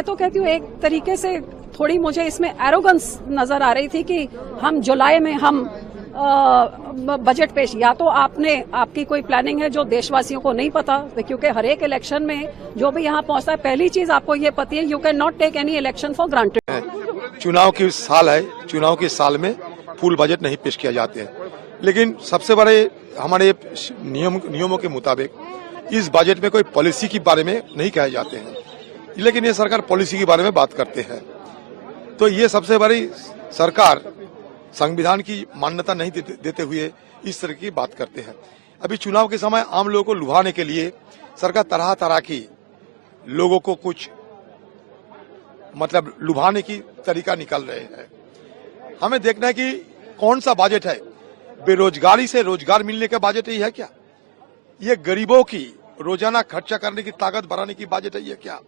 मैं तो कहती हूँ एक तरीके से थोड़ी मुझे इसमें एरोगेंस नजर आ रही थी कि हम जुलाई में हम बजट पेश, या तो आपकी कोई प्लानिंग है जो देशवासियों को नहीं पता, क्योंकि हर एक इलेक्शन में जो भी यहाँ पहुंचता है पहली चीज आपको ये पता है, you can not take any election for granted. चुनाव की साल है, चुनाव के साल में फुल बजट नहीं पेश किया जाते हैं, लेकिन सबसे बड़े हमारे नियमों के मुताबिक इस बजट में कोई पॉलिसी के बारे में नहीं कहे जाते हैं, लेकिन ये सरकार पॉलिसी के बारे में बात करते हैं। तो ये सबसे बड़ी सरकार संविधान की मान्यता नहीं देते हुए इस तरह की बात करते हैं। अभी चुनाव के समय आम लोगों को लुभाने के लिए सरकार तरह तरह की लोगों को कुछ मतलब लुभाने की तरीका निकाल रहे हैं। हमें देखना है कि कौन सा बजट है, बेरोजगारी से रोजगार मिलने का बजट ही है क्या? ये गरीबों की रोजाना खर्चा करने की ताकत बढ़ाने की बजट है ये क्या?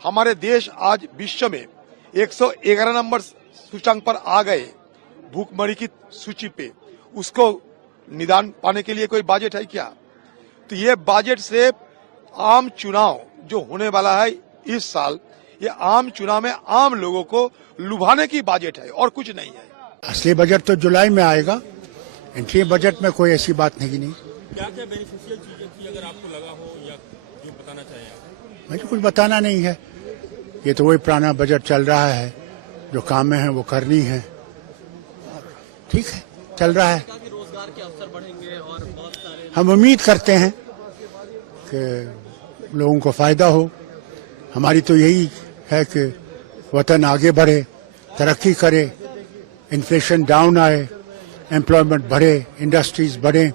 हमारे देश आज विश्व में 111 नंबर सूचकांक पर आ गए भूखमरी की सूची पे, उसको निदान पाने के लिए कोई बजट है क्या? तो ये बजट से आम चुनाव जो होने वाला है इस साल, ये आम चुनाव में आम लोगों को लुभाने की बजट है और कुछ नहीं है। असली बजट तो जुलाई में आएगा, एंट्री बजट में कोई ऐसी बात नहीं। क्या क्या बेनिफिशियल चीजें थी अगर आपको लगा हो या जो बताना चाहिए आप? मुझे कुछ बताना नहीं है, ये तो वही पुराना बजट चल रहा है, जो काम में है वो करनी है, ठीक है, चल रहा है। रोजगार के अवसर बढ़ेंगे और बहुत सारे हम उम्मीद करते हैं कि लोगों को फायदा हो। हमारी तो यही है कि वतन आगे बढ़े, तरक्की करे, इन्फ्लेशन डाउन आए, एम्प्लॉयमेंट बढ़े, इंडस्ट्रीज बढ़े,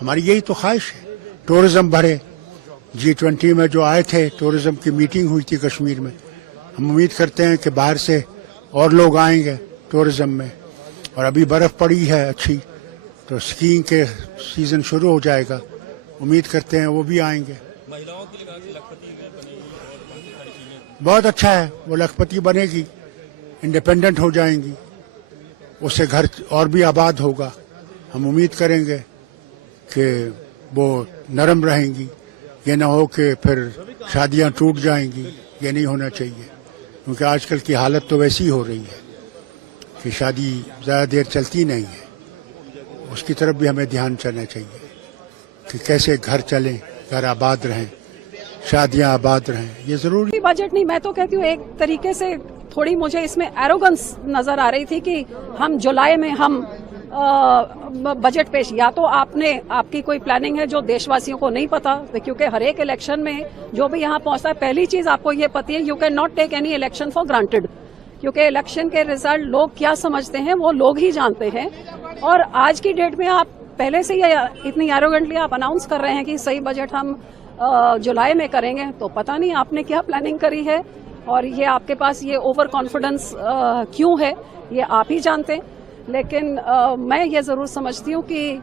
हमारी यही तो ख्वाहिश है। टूरिज्म बढ़े। G20 में जो आए थे, टूरिज्म की मीटिंग हुई थी कश्मीर में, हम उम्मीद करते हैं कि बाहर से और लोग आएंगे टूरिज्म में। और अभी बर्फ पड़ी है अच्छी, तो स्कीइंग के सीजन शुरू हो जाएगा, उम्मीद करते हैं वो भी आएंगे। महिलाओं के लिए लखपति बनेगी और बहुत सारी चीजें, बहुत अच्छा है, वो लखपति बनेगी, इंडिपेंडेंट हो जाएंगी, उससे घर और भी आबाद होगा। हम उम्मीद करेंगे कि वो नरम रहेंगी, ये ना हो कि फिर शादियां टूट जाएंगी, ये नहीं होना चाहिए, क्योंकि आजकल की हालत तो वैसी हो रही है कि शादी ज़्यादा देर चलती नहीं है। उसकी तरफ भी हमें ध्यान चलना चाहिए कि कैसे घर चलें, घर आबाद रहें, शादियां आबाद रहें, ये जरूरी। बजट नहीं, मैं तो कहती हूँ एक तरीके से थोड़ी मुझे इसमें एरोगेंस नजर आ रही थी कि हम जुलाई में हम बजट पेश, या तो आपकी कोई प्लानिंग है जो देशवासियों को नहीं पता, क्योंकि हर एक इलेक्शन में जो भी यहाँ पहुंचता है पहली चीज आपको ये पता है, you can not take any election for granted, क्योंकि इलेक्शन के रिजल्ट लोग क्या समझते हैं वो लोग ही जानते हैं। और आज की डेट में आप पहले से ही इतनी एरोगेंटली आप अनाउंस कर रहे हैं कि सही बजट हम जुलाई में करेंगे, तो पता नहीं आपने क्या प्लानिंग करी है और ये आपके पास ये ओवर कॉन्फिडेंस क्यों है, ये आप ही जानते हैं। लेकिन मैं ये जरूर समझती हूँ कि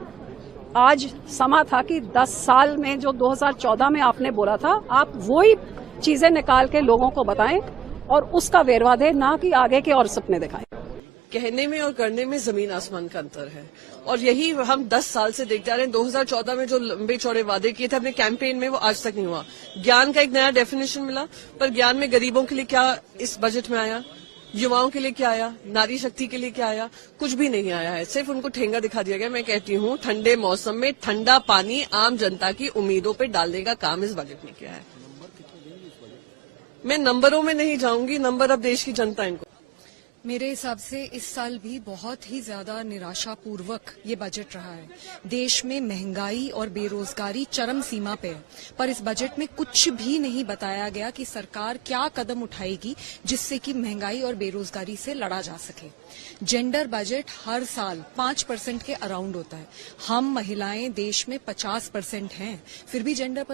आज समा था कि 10 साल में जो 2014 में आपने बोला था, आप वही चीजें निकाल के लोगों को बताएं और उसका वेरवा दें, ना कि आगे के और सपने दिखाएं। कहने में और करने में जमीन आसमान का अंतर है, और यही हम 10 साल से देखते आ रहे हैं। 2014 में जो लंबे चौड़े वादे किए थे अपने कैंपेन में, वो आज तक नहीं हुआ। ज्ञान का एक नया डेफिनेशन मिला, पर ज्ञान में गरीबों के लिए क्या इस बजट में आया, युवाओं के लिए क्या आया, नारी शक्ति के लिए क्या आया? कुछ भी नहीं आया है, सिर्फ उनको ठेंगा दिखा दिया गया। मैं कहती हूँ ठंडे मौसम में ठंडा पानी आम जनता की उम्मीदों पे डालने का काम इस बजट में किया है। मैं नंबरों में नहीं जाऊंगी, नंबर अब देश की जनता इनको। मेरे हिसाब से इस साल भी बहुत ही ज्यादा निराशापूर्वक ये बजट रहा है। देश में महंगाई और बेरोजगारी चरम सीमा पे है, पर इस बजट में कुछ भी नहीं बताया गया कि सरकार क्या कदम उठाएगी जिससे कि महंगाई और बेरोजगारी से लड़ा जा सके। जेंडर बजट हर साल 5% के अराउंड होता है। हम महिलाएं देश में 50% हैं, फिर भी जेंडर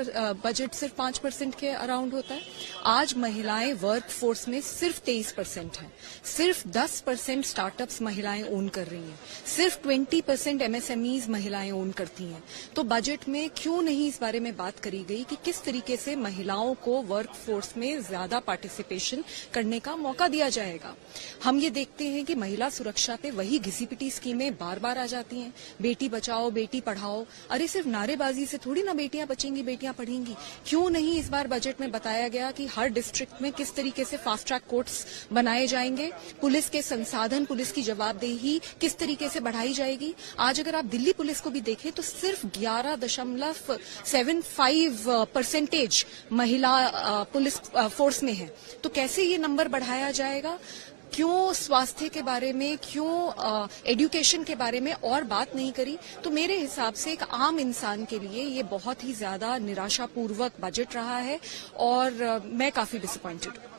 बजट सिर्फ 5% के अराउंड होता है। आज महिलाएं वर्क फोर्स में सिर्फ 23% हैं। सिर्फ सिर्फ 10% स्टार्टअप्स महिलाएं ओन कर रही हैं, सिर्फ 20% एमएसएमईज महिलाएं ओन करती हैं। तो बजट में क्यों नहीं इस बारे में बात करी गई कि किस तरीके से महिलाओं को वर्क फोर्स में ज्यादा पार्टिसिपेशन करने का मौका दिया जाएगा। हम ये देखते हैं कि महिला सुरक्षा पे वही घिसी-पिटी स्कीमें बार बार आ जाती हैं, बेटी बचाओ बेटी पढ़ाओ। अरे सिर्फ नारेबाजी से थोड़ी ना बेटियां बचेंगी बेटियां पढ़ेंगी। क्यों नहीं इस बार बजट में बताया गया कि हर डिस्ट्रिक्ट में किस तरीके से फास्ट ट्रैक कोर्ट्स बनाए जाएंगे, पुलिस के संसाधन, पुलिस की जवाबदेही किस तरीके से बढ़ाई जाएगी। आज अगर आप दिल्ली पुलिस को भी देखें तो सिर्फ 11.75% महिला पुलिस फोर्स में है। तो कैसे ये नंबर बढ़ाया जाएगा? क्यों स्वास्थ्य के बारे में, क्यों एजुकेशन के बारे में और बात नहीं करी? तो मेरे हिसाब से एक आम इंसान के लिए ये बहुत ही ज्यादा निराशापूर्वक बजट रहा है और मैं काफी डिसअपॉइंटेड हूं।